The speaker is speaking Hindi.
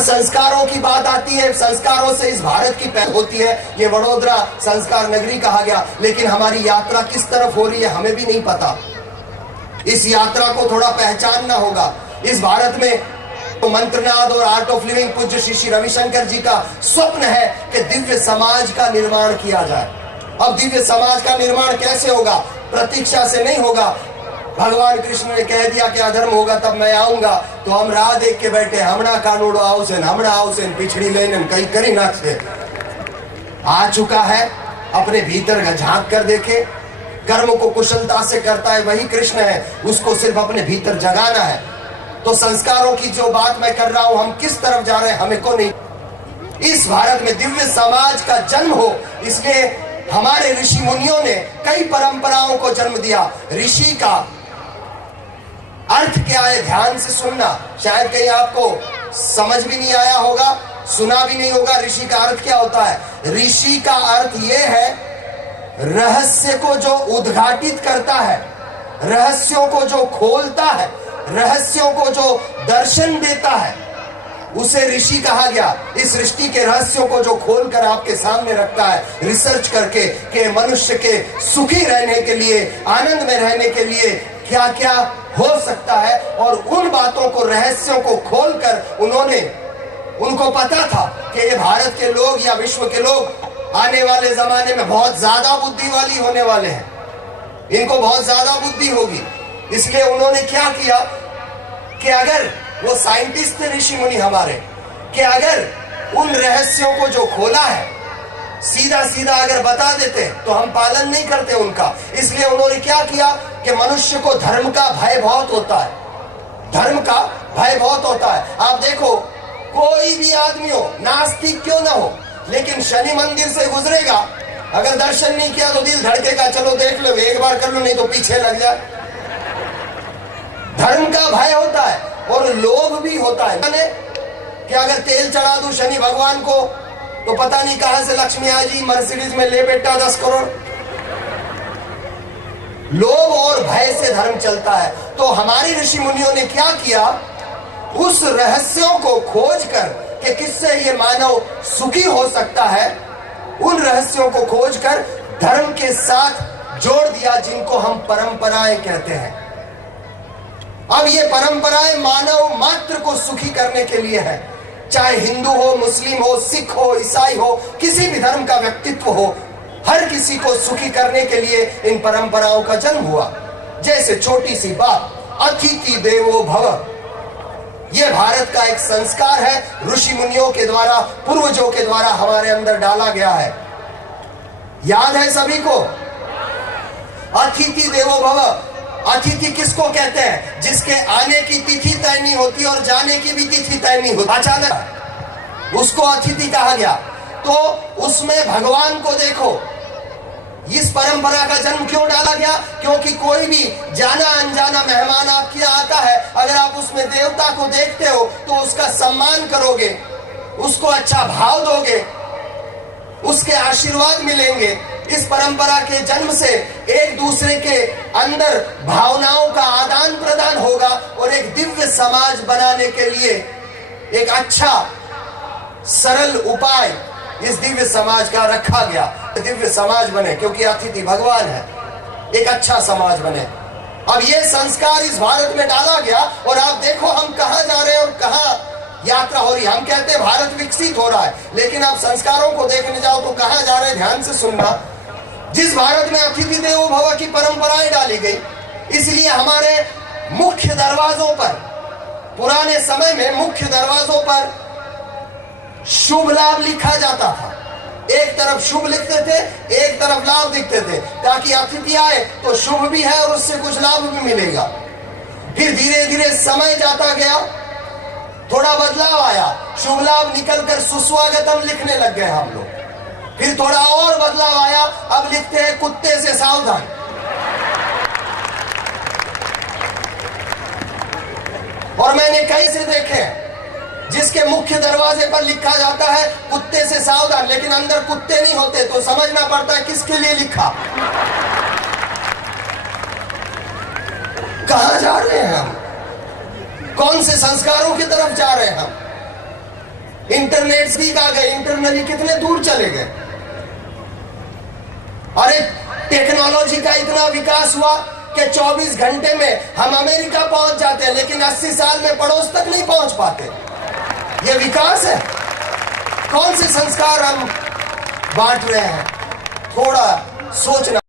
संस्कारों की बात आती है, संस्कारों से इस भारत की पहल होती है। ये वडोदरा संस्कार नगरी कहा गया, लेकिन हमारी यात्रा किस तरफ हो रही है हमें भी नहीं पता। इस यात्रा को थोड़ा पहचानना होगा। इस भारत में तो मंत्रनाद और आर्ट ऑफ लिविंग पूज्य श्री रविशंकर जी का स्वप्न है कि दिव्य समाज का निर्माण किया जाए। अब दिव्य समाज का निर्माण कैसे होगा? प्रतीक्षा से नहीं होगा। भगवान कृष्ण ने कह दिया कि अधर्म होगा तब मैं आऊंगा, तो हम राह देख के बैठे, हमना कानूनो आवसेन, हमना आवसेन, पिछड़ी लेन कहीं करी ना से आ चुका है। अपने भीतर झांक कर देखे। कर्म को कुशलता से करता है वही कृष्ण है, उसको सिर्फ अपने भीतर जगाना है। तो संस्कारों की जो बात मैं कर रहा हूं, हम किस तरफ जा रहे हैं हमें को नहीं। इस भारत में दिव्य समाज का जन्म हो, इसलिए हमारे ऋषि मुनियों ने कई परंपराओं को जन्म दिया। ऋषि का अर्थ क्या है ध्यान से सुनना, शायद कहीं आपको समझ भी नहीं आया होगा, सुना भी नहीं होगा। ऋषि का अर्थ क्या होता है? ऋषि का अर्थ यह है रहस्य को जो उद्घाटित करता है, रहस्यों को जो खोलता है, रहस्यों को जो दर्शन देता है, उसे ऋषि कहा गया। इस सृष्टि के रहस्यों को जो खोलकर आपके सामने रखता है रिसर्च करके कि मनुष्य के सुखी रहने के लिए, आनंद में रहने के लिए क्या क्या हो सकता है, और उन बातों को, रहस्यों को खोलकर उनको पता था कि ये भारत के लोग या विश्व के लोग आने वाले जमाने में बहुत ज्यादा बुद्धि वाली होने वाले हैं, इनको बहुत ज्यादा बुद्धि होगी। इसलिए उन्होंने क्या किया कि अगर वो साइंटिस्ट थे ऋषि मुनि हमारे, कि अगर उन रहस्यों को जो खोला है सीधा सीधा अगर बता देते तो हम पालन नहीं करते उनका। इसलिए उन्होंने क्या किया कि मनुष्य को धर्म का भय बहुत होता है, धर्म का भय बहुत होता है। आप देखो, कोई भी आदमी हो, नास्तिक क्यों ना हो, लेकिन शनि मंदिर से गुजरेगा, अगर दर्शन नहीं किया तो दिल धड़केगा, चलो देख लो, एक बार कर लो, नहीं तो पीछे लग जाए। धर्म का भय होता है और लोभ भी होता है कि अगर तेल चढ़ा दूं शनि भगवान को तो पता नहीं कहां से लक्ष्मी आ जी मर्सिडीज में ले बेटा 10 करोड़। लोभ और भय से धर्म चलता है। तो हमारे ऋषि मुनियों ने क्या किया, उस रहस्यों को खोज कर कि किससे ये मानव सुखी हो सकता है, उन रहस्यों को खोजकर धर्म के साथ जोड़ दिया, जिनको हम परंपराएं कहते हैं। अब ये परंपराएं मानव मात्र को सुखी करने के लिए है। चाहे हिंदू हो, मुस्लिम हो, सिख हो, ईसाई हो, किसी भी धर्म का व्यक्तित्व हो, हर किसी को सुखी करने के लिए इन परंपराओं का जन्म हुआ। जैसे छोटी सी बात, अतिथि देवो भव, यह भारत का एक संस्कार है, ऋषि मुनियों के द्वारा, पूर्वजों के द्वारा हमारे अंदर डाला गया है। याद है सभी को? अतिथि देवो भव। अतिथि किसको कहते हैं? जिसके आने की तिथि तय नहीं होती और जाने की भी तिथि तय नहीं होती, अचानक उसको अतिथि कहा गया। तो उसमें भगवान को देखो, इस परंपरा का जन्म क्यों डाला गया? क्योंकि कोई भी जाना अनजाना मेहमान आपके यहाँ आता है, अगर आप उसमें देवता को देखते हो तो उसका सम्मान करोगे, उसको अच्छा भाव दोगे, उसके आशीर्वाद मिलेंगे। इस परंपरा के जन्म से एक दूसरे के अंदर भावनाओं का आदान प्रदान होगा और एक दिव्य समाज बनाने के लिए एक अच्छा सरल उपाय इस दिव्य समाज का रखा गया। दिव्य समाज बने, क्योंकि अतिथि भगवान है, एक अच्छा समाज बने। अब ये संस्कार इस भारत में डाला गया और आप देखो हम कहां जा रहे हैं और कहां यात्रा हो रही है। हम कहते हैं भारत विकसित हो रहा है, लेकिन आप संस्कारों को देखने जाओ तो कहां जा रहे हैं, ध्यान से सुनना। जिस भारत में अतिथि देवो भव की परंपराएं डाली गई, इसलिए हमारे मुख्य दरवाजों पर, पुराने समय में मुख्य दरवाजों पर शुभ लाभ लिखा जाता था। एक तरफ शुभ लिखते थे, एक तरफ लाभ लिखते थे, ताकि अतिथि आए तो शुभ भी है और उससे कुछ लाभ भी मिलेगा। फिर धीरे धीरे समय जाता गया, थोड़ा बदलाव आया, शुभ लाभ निकलकर सुस्वागतम लिखने लग गए हम लोग। फिर थोड़ा और बदलाव आया, अब लिखते हैं कुत्ते से सावधान। और मैंने कई से देखे जिसके मुख्य दरवाजे पर लिखा जाता है कुत्ते से सावधान, लेकिन अंदर कुत्ते नहीं होते, तो समझना पड़ता है किसके लिए लिखा। कहां जा रहे हैं हम? कौन से संस्कारों की तरफ जा रहे हैं हम? इंटरनेट भी आ गए, इंटरनली कितने दूर चले गए। अरे टेक्नोलॉजी का इतना विकास हुआ कि 24 घंटे में हम अमेरिका पहुंच जाते हैं, लेकिन 80 साल में पड़ोस तक नहीं पहुंच पाते। ये विकास है? कौन से संस्कार हम बांट रहे हैं? थोड़ा सोचना।